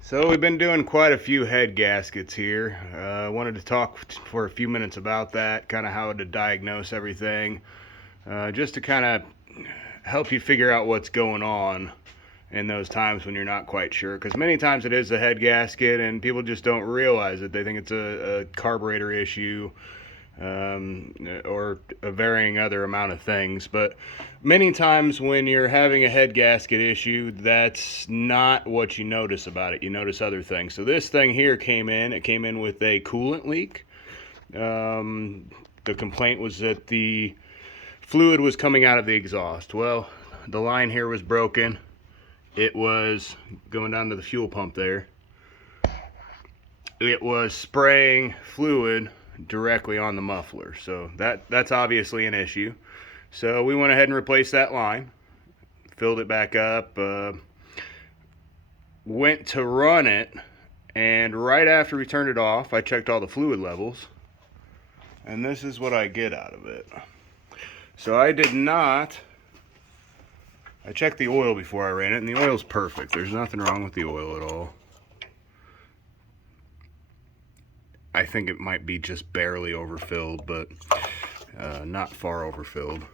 So we've been doing quite a few head gaskets here. I wanted to talk for a few minutes about that, kind of how to diagnose everything, just to kind of help you figure out what's going on in those times when you're not quite sure. Because many times it is a head gasket and people just don't realize it. They think it's a carburetor issue, or a varying other amount of things. But many times when you're having a head gasket issue, that's not what you notice about it. You notice other things. So this thing here came in. It came in with a coolant leak. The complaint was that the fluid was coming out of the exhaust. Well, the line here was broken. It was going down to the fuel pump there. It was spraying fluid directly on the muffler, so that's obviously an issue. So we went ahead and replaced that line, filled it back up, went to run it, and right after we turned it off, I checked all the fluid levels, and this is what I get out of it. So I checked the oil before I ran it, and the oil's perfect. There's nothing wrong with the oil at all. I think it might be just barely overfilled, but not far overfilled.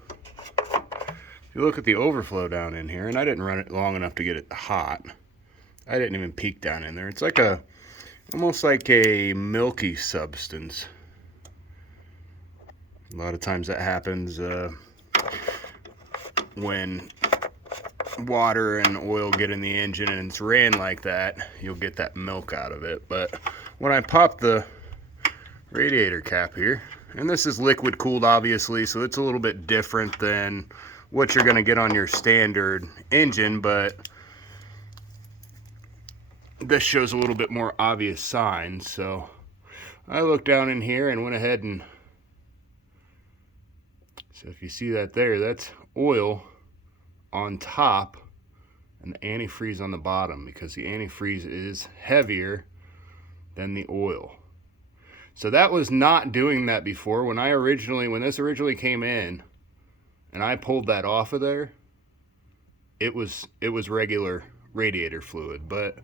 If you look at the overflow down in here, and I didn't run it long enough to get it hot. I didn't even peek down in there. It's like almost like a milky substance. A lot of times that happens when water and oil get in the engine and it's ran like that, you'll get that milk out of it. But when I pop the radiator cap here, and this is liquid cooled obviously, so it's a little bit different than what you're going to get on your standard engine, but this shows a little bit more obvious signs. So I looked down in here and went ahead and, so if you see that there, that's oil on top and the antifreeze on the bottom, because the antifreeze is heavier than the oil. So that was not doing that before. When this originally came in and I pulled that off of there, it was regular radiator fluid. But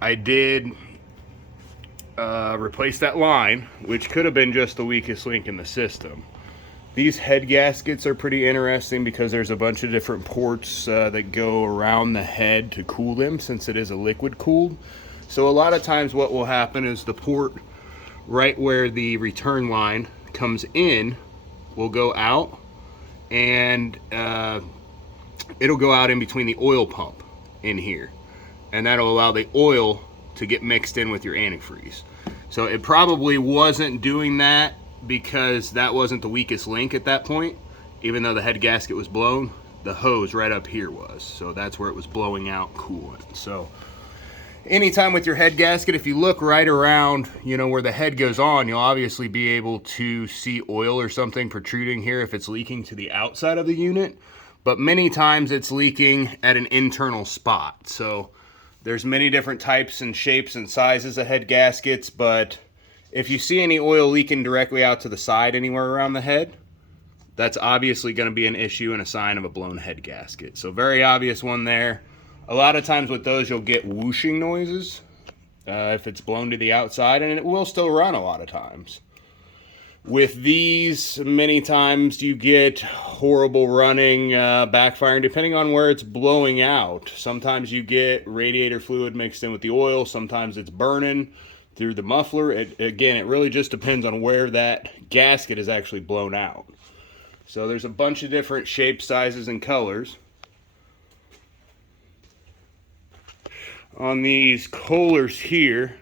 I did replace that line, which could have been just the weakest link in the system. These head gaskets are pretty interesting because there's a bunch of different ports that go around the head to cool them, since it is a liquid cooled. So a lot of times what will happen is the port right where the return line comes in will go out, and it'll go out in between the oil pump in here, and that'll allow the oil to get mixed in with your antifreeze. So it probably wasn't doing that because that wasn't the weakest link at that point. Even though the head gasket was blown, the hose right up here was, so that's where it was blowing out coolant. So anytime with your head gasket, if you look right around, where the head goes on, you'll obviously be able to see oil or something protruding here if it's leaking to the outside of the unit. But many times it's leaking at an internal spot. So there's many different types and shapes and sizes of head gaskets, but if you see any oil leaking directly out to the side anywhere around the head, that's obviously going to be an issue and a sign of a blown head gasket. So very obvious one there. A lot of times with those, you'll get whooshing noises if it's blown to the outside, and it will still run a lot of times. With these, many times you get horrible running, backfiring, depending on where it's blowing out. Sometimes you get radiator fluid mixed in with the oil. Sometimes it's burning through the muffler. Again, it really just depends on where that gasket is actually blown out. So there's a bunch of different shapes, sizes, and colors. On these Kohlers here,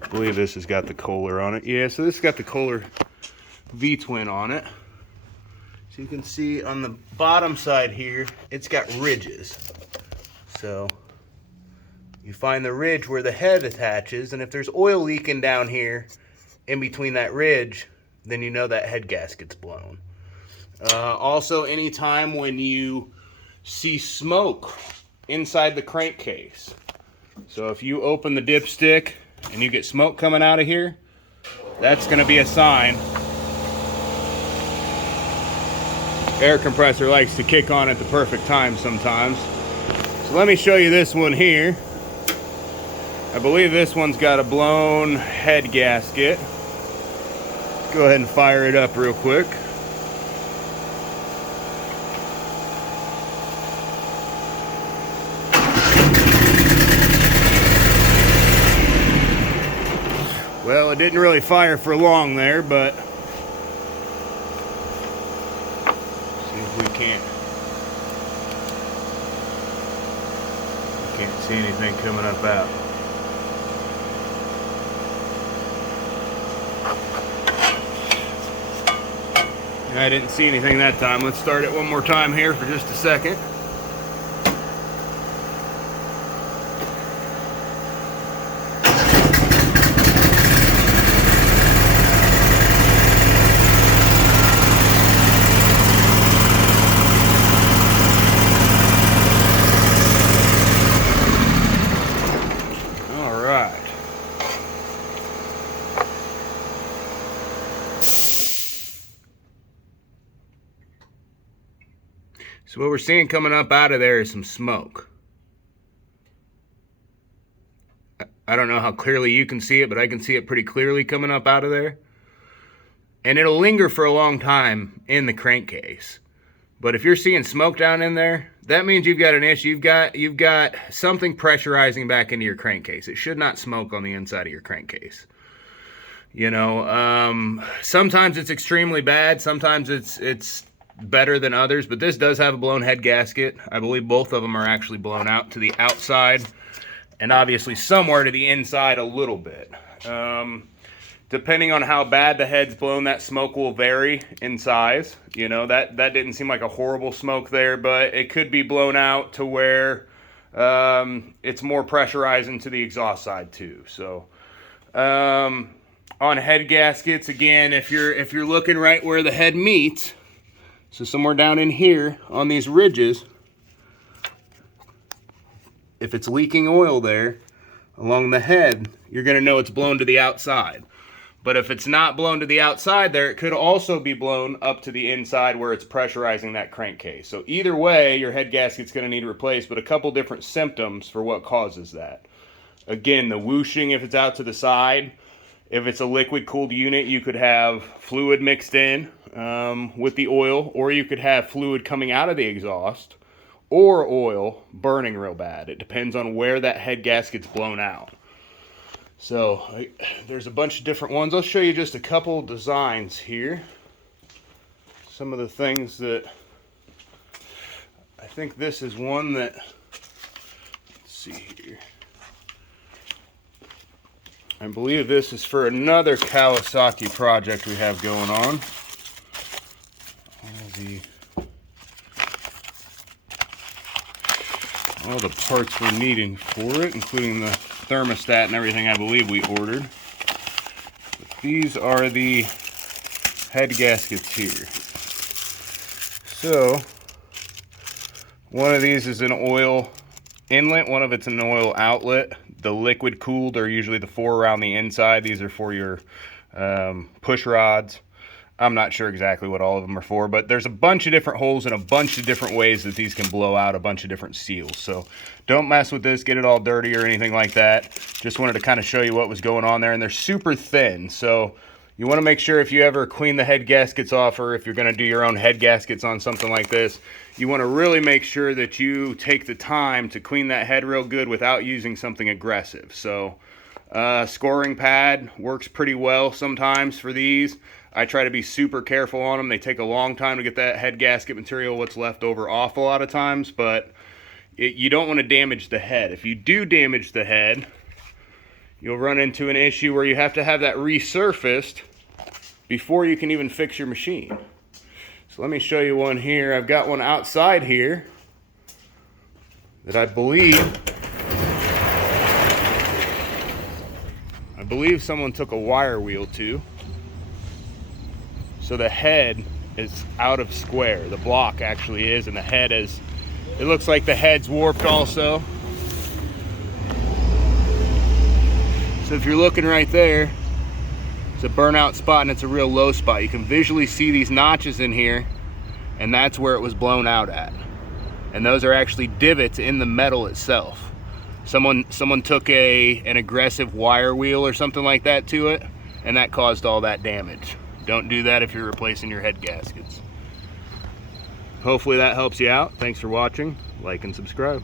I believe this has got the Kohler on it. Yeah, so this has got the Kohler V-twin on it. So you can see on the bottom side here, it's got ridges. So you find the ridge where the head attaches, and if there's oil leaking down here in between that ridge, then you know that head gasket's blown. Also, anytime when you see smoke inside the crankcase, so if you open the dipstick and you get smoke coming out of here, that's going to be a sign. Air compressor likes to kick on at the perfect time sometimes. So let me show you this one here. I believe this one's got a blown head gasket. Go ahead and fire it up real quick. Well, it didn't really fire for long there, but see if we can't see anything coming up out. I didn't see anything that time. Let's start it one more time here for just a second. All right. So what we're seeing coming up out of there is some smoke. I don't know how clearly you can see it, but I can see it pretty clearly coming up out of there. And it'll linger for a long time in the crankcase. But if you're seeing smoke down in there, that means you've got an issue. You've got something pressurizing back into your crankcase. It should not smoke on the inside of your crankcase. You know, sometimes it's extremely bad. Sometimes it's better than others, but this does have a blown head gasket. I believe both of them are actually blown out to the outside and obviously somewhere to the inside a little bit. Depending on how bad the head's blown, that smoke will vary in size. You know, that didn't seem like a horrible smoke there, but it could be blown out to where it's more pressurizing to the exhaust side too. So on head gaskets, again, if you're looking right where the head meets, so somewhere down in here on these ridges, if it's leaking oil there along the head, you're going to know it's blown to the outside. But if it's not blown to the outside there, it could also be blown up to the inside where it's pressurizing that crankcase. So either way, your head gasket's going to need replaced, but a couple different symptoms for what causes that. Again, the whooshing if it's out to the side. If it's a liquid-cooled unit, you could have fluid mixed in with the oil, or you could have fluid coming out of the exhaust, or oil burning real bad. It depends on where that head gasket's blown out. So there's a bunch of different ones. I'll show you just a couple designs here. Some of the things that I think this is one that, let's see here. I believe this is for another Kawasaki project we have going on. All the parts we're needing for it, including the thermostat and everything I believe we ordered. But these are the head gaskets here. So, one of these is an oil inlet, one of it's an oil outlet. The liquid cooled are usually the four around the inside. These are for your push rods. I'm not sure exactly what all of them are for, but there's a bunch of different holes and a bunch of different ways that these can blow out a bunch of different seals. So don't mess with this, get it all dirty or anything like that. Just wanted to kind of show you what was going on there, and they're super thin. So you want to make sure if you ever clean the head gaskets off, or if you're going to do your own head gaskets on something like this, you want to really make sure that you take the time to clean that head real good without using something aggressive. So scoring pad works pretty well sometimes for these. I try to be super careful on them. They take a long time to get that head gasket material, what's left over, off a lot of times, but you don't want to damage the head. If you do damage the head, you'll run into an issue where you have to have that resurfaced before you can even fix your machine. So let me show you one here. I've got one outside here that I believe someone took a wire wheel to. So the head is out of square. The block actually is, and the head is, it looks like the head's warped also. So if you're looking right there, it's a burnout spot and it's a real low spot. You can visually see these notches in here, and that's where it was blown out at. And those are actually divots in the metal itself. Someone took an aggressive wire wheel or something like that to it, and that caused all that damage. Don't do that if you're replacing your head gaskets. Hopefully that helps you out. Thanks for watching. Like and subscribe.